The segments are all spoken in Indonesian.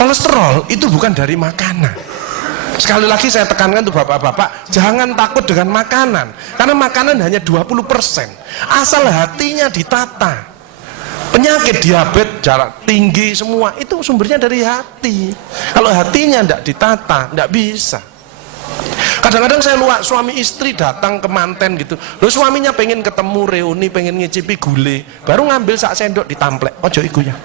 Kolesterol itu bukan dari makanan. Sekali lagi saya tekankan tuh bapak-bapak, jangan takut dengan makanan, karena makanan hanya 20%, asal hatinya ditata. Penyakit diabetes, darah tinggi, semua itu sumbernya dari hati. Kalau hatinya tidak ditata, tidak bisa. Kadang-kadang saya lihat suami istri datang ke manten gitu, loh suaminya pengen ketemu reuni, pengen ngicipi gule, baru ngambil sak sendok ditamplek, ojo iku ya.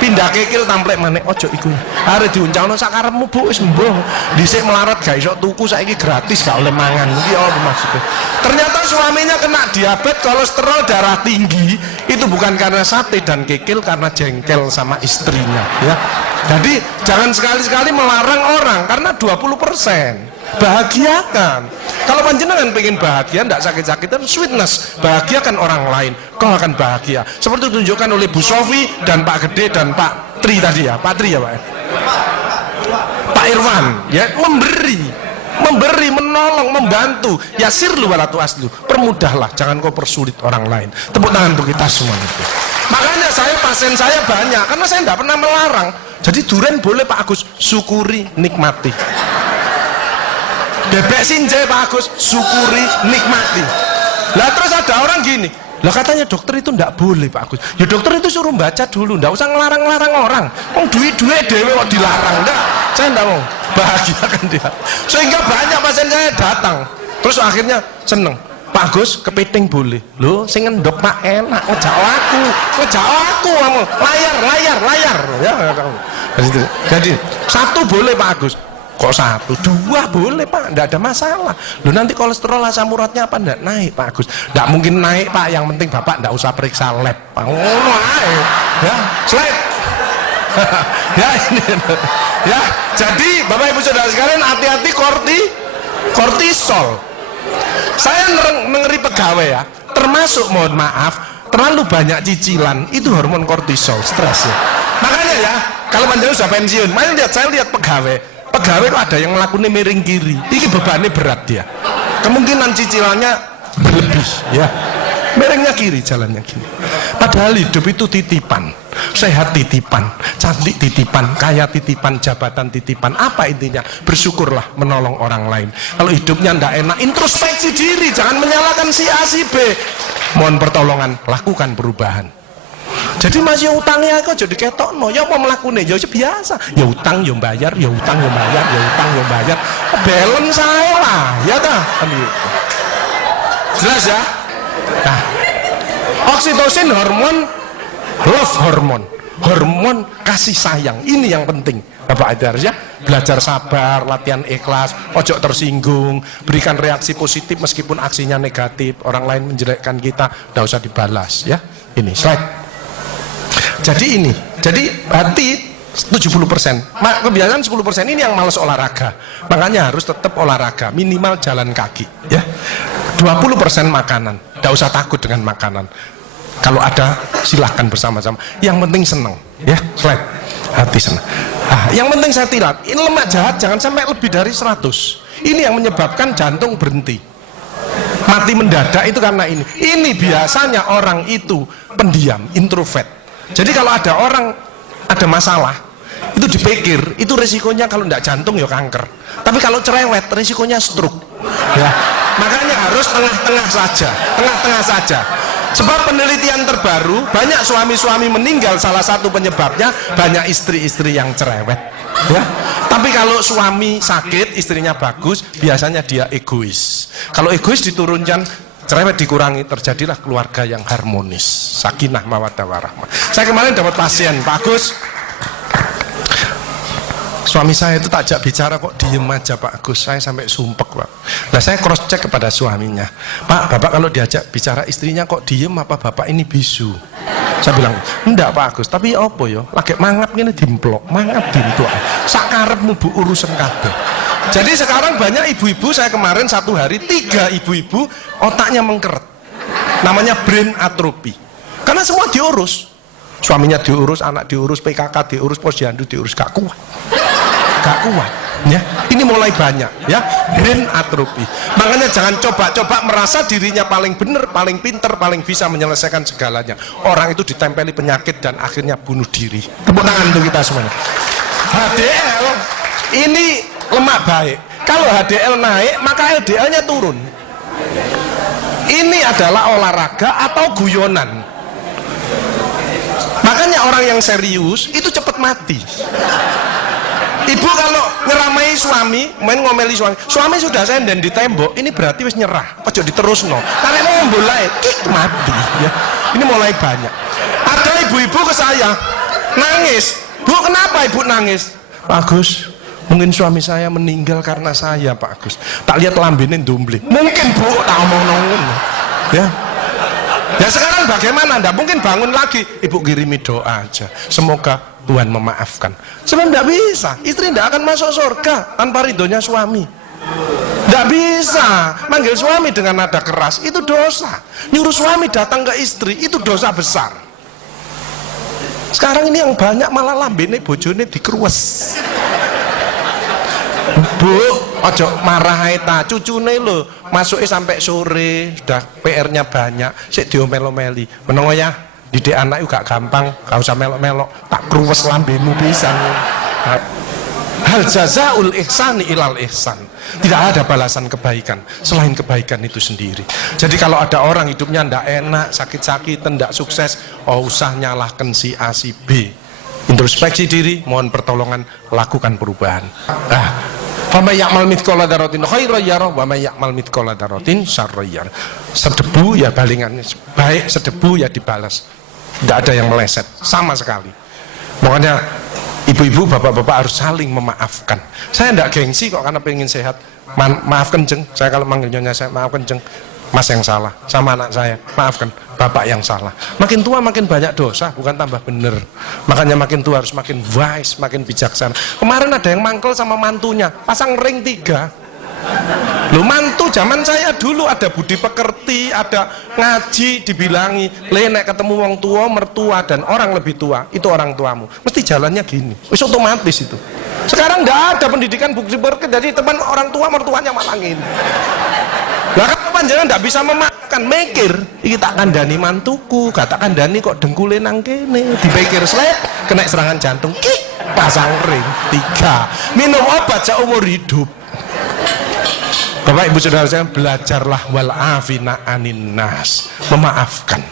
Pindah kekil tamplek manek, ojo iku ya. Are diuncangno sak karepmu Bu, wis mbuh. Dhisik melarat gak iso tuku, saiki gratis gak oleh mangan. Iki apa maksudnya? Ternyata suaminya kena diabetes, kolesterol, darah tinggi, itu bukan karena sate dan kekil, karena jengkel sama istrinya ya. Jadi jangan sekali-sekali melarang orang karena 20%. Bahagiakan. Kalau panjenengan pengen bahagia, tidak sakit-sakitan, sweetness, bahagiakan orang lain, kau akan bahagia. Seperti ditunjukkan oleh Bu Sofi dan Pak Gede dan Pak Tri tadi ya, Pak Tri ya Pak ya? Pak Irwan ya, memberi, menolong, membantu. Yasirlu walatu aslu, permudahlah, jangan kau persulit orang lain. Tepuk tangan untuk kita semua itu. Makanya pasien saya banyak, karena saya tidak pernah melarang. Jadi durian boleh Pak Agus, syukuri, nikmati. Bebek sinjai Pak Agus, syukuri, nikmati. Lah terus ada orang gini, lah katanya dokter itu ndak boleh Pak Agus. Ya dokter itu suruh baca dulu, ndak usah ngelarang-larang orang. Duit-duit dewe kok dilarang, enggak. Saya ndak mau, bahagiakan dia. Sehingga banyak pasien saya datang, terus akhirnya seneng. Pak Agus, kepiting boleh. Loh, sing ngendok Pak enak, ngejak aku kamu. Layar. Ya, jadi satu boleh Pak Agus. Kok satu, dua boleh Pak, enggak ada masalah. Loh nanti kolesterol asam uratnya apa enggak naik Pak Agus? Enggak mungkin naik Pak, yang penting Bapak enggak usah periksa lab. Pak, ngono ae. Ya, slide. Ya ini. Ya, jadi Bapak Ibu Saudara sekalian hati-hati kortisol. Saya ngeri pegawai ya, termasuk mohon maaf, terlalu banyak cicilan, itu hormon kortisol, stres ya. Makanya ya, kalau panjenengan sudah pensiun, saya lihat pegawai kok ada yang melakukan miring kiri, ini bebannya berat dia, kemungkinan cicilannya berlebih ya, miringnya kiri, jalannya kiri. Padahal hidup itu titipan, sehat titipan, cantik titipan, kaya titipan, jabatan titipan. Apa intinya? Bersyukurlah, menolong orang lain. Kalau hidupnya ndak enak, introspeksi diri, jangan menyalahkan si A si B, mohon pertolongan, lakukan perubahan. Jadi masih utangnya kok jadi ketok no, ya apa melakukannya, ya biasa, ya utang ya bayar, ya utang ya bayar, ya utang ya bayar, balance saya lah, ya dah, jelas ya. Nah, oksitosin hormon love hormon kasih sayang, ini yang penting Bapak Ibu ya. Belajar sabar, latihan ikhlas, ojo tersinggung, berikan reaksi positif meskipun aksinya negatif, orang lain menjelekkan kita, tidak usah dibalas ya. Ini slide. Jadi hati 70%, kebiasaan 10% ini yang malas olahraga, makanya harus tetap olahraga, minimal jalan kaki ya. 20% makanan, tidak usah takut dengan makanan, kalau ada silahkan bersama-sama, yang penting senang ya. Slide, hati senang. Yang penting saya tirat, ini lemak jahat jangan sampai lebih dari 100, ini yang menyebabkan jantung berhenti, mati mendadak itu karena ini biasanya orang itu pendiam, introvert. Jadi kalau ada orang ada masalah itu dipikir, itu resikonya kalau tidak jantung ya kanker, tapi kalau cerewet resikonya stroke ya. Makanya harus tengah-tengah saja. Sebab penelitian terbaru, banyak suami-suami meninggal, salah satu penyebabnya banyak istri-istri yang cerewet ya. Tapi kalau suami sakit, istrinya bagus, biasanya dia egois. Kalau egois diturunkan, cerewet dikurangi, terjadilah keluarga yang harmonis, sakinah mawaddah warahmah. Saya kemarin dapat pasien, Pak Agus, suami saya itu tak ajak bicara kok diem aja Pak Agus, saya sampai sumpek Pak. Nah saya cross check kepada suaminya, Pak, Bapak kalau diajak bicara istrinya kok diem, apa Bapak ini bisu? Saya bilang, enggak Pak Agus, tapi apa ya, lagi mangap gini dimplok, sakarepmu Bu urusan kabeh. Jadi sekarang banyak ibu-ibu, saya kemarin satu hari 3 ibu-ibu otaknya mengkeret, namanya brain atrophy, karena semua diurus, suaminya diurus, anak diurus, PKK diurus, posyandu diurus, gak kuat ya. Ini mulai banyak ya, brain atrophy. Makanya jangan coba-coba merasa dirinya paling benar, paling pinter, paling bisa menyelesaikan segalanya. Orang itu ditempeli penyakit dan akhirnya bunuh diri. Tepuk tangan untuk kita semuanya. HDL ini lemak baik. Kalau HDL naik, maka LDL-nya turun. Ini adalah olahraga atau guyonan. Makanya orang yang serius itu cepat mati. Ibu kalau ngeramai suami, main ngomeli suami sudah senden di tembok, ini berarti wis nyerah. Ojo diterusno. Karena mau mulai mati ya. Ini mulai banyak. Ada ibu-ibu ke saya nangis. Bu, kenapa ibu nangis? Pak Agus, mungkin suami saya meninggal karena saya, Pak Agus. Tak lihat lambene ndomble. Mungkin Bu, tak omong-omong. Ya. Ya sekarang bagaimana? Anda mungkin bangun lagi, ibu kirimi doa aja. Semoga Tuhan memaafkan. Sebab tidak bisa, istri tidak akan masuk surga tanpa ridhonya suami. Tidak bisa manggil suami dengan nada keras, itu dosa. Nyuruh suami datang ke istri, itu dosa besar. Sekarang ini yang banyak malah lambene bojone dikeruwes. Bu, ojo marah ta, cucune lho, masuknya sampai sore, sudah PR-nya banyak, sik diomel-omeli. Menengo ya, didik anak juga gampang, gak usah melok-melok, tak kruwes lambemu pisan. Hal jazaul ihsani ilal ihsan. Tidak ada balasan kebaikan selain kebaikan itu sendiri. Jadi kalau ada orang hidupnya ndak enak, sakit-sakitan, ndak sukses, oh usah nyalahkan si A si B. Introspeksi diri, mohon pertolongan, lakukan perubahan. Fama ya'mal mithqala dzarratin khairan yarah wa may ya'mal mithqala dzarratin syarran yarah. Sedebu ya balingannya baik, sedebu ya dibalas. Tidak ada yang meleset sama sekali. Makanya ibu-ibu, bapak-bapak harus saling memaafkan. Saya tidak gengsi kok karena pengen sehat. Maaf kenceng, saya kalau manggil nyonya saya maaf kenceng. Mas yang salah, sama anak saya, maafkan, bapak yang salah. Makin tua makin banyak dosa, bukan tambah bener. Makanya makin tua harus makin wise, makin bijaksana. Kemarin ada yang mangkel sama mantunya, pasang ring 3. Loh, mantu zaman saya dulu ada budi pekerti, ada ngaji, dibilangi, nek ketemu wong tua, mertua dan orang lebih tua, itu orang tuamu. Mesti jalannya gini, wis otomatis itu. Sekarang nggak ada pendidikan budi pekerti, jadi teman orang tua mertuanya malah gini. Lah kan panjenengan ndak bisa memakan, mikir, iki tak kandhani mantuku, gak tak kandhani kok dengkule nang kene, dipikir slep, kena serangan jantung, pasang ring 3, minum obat seumur hidup. Bapak Ibu Saudara saya, belajarlah wal afina anin nas, memaafkan.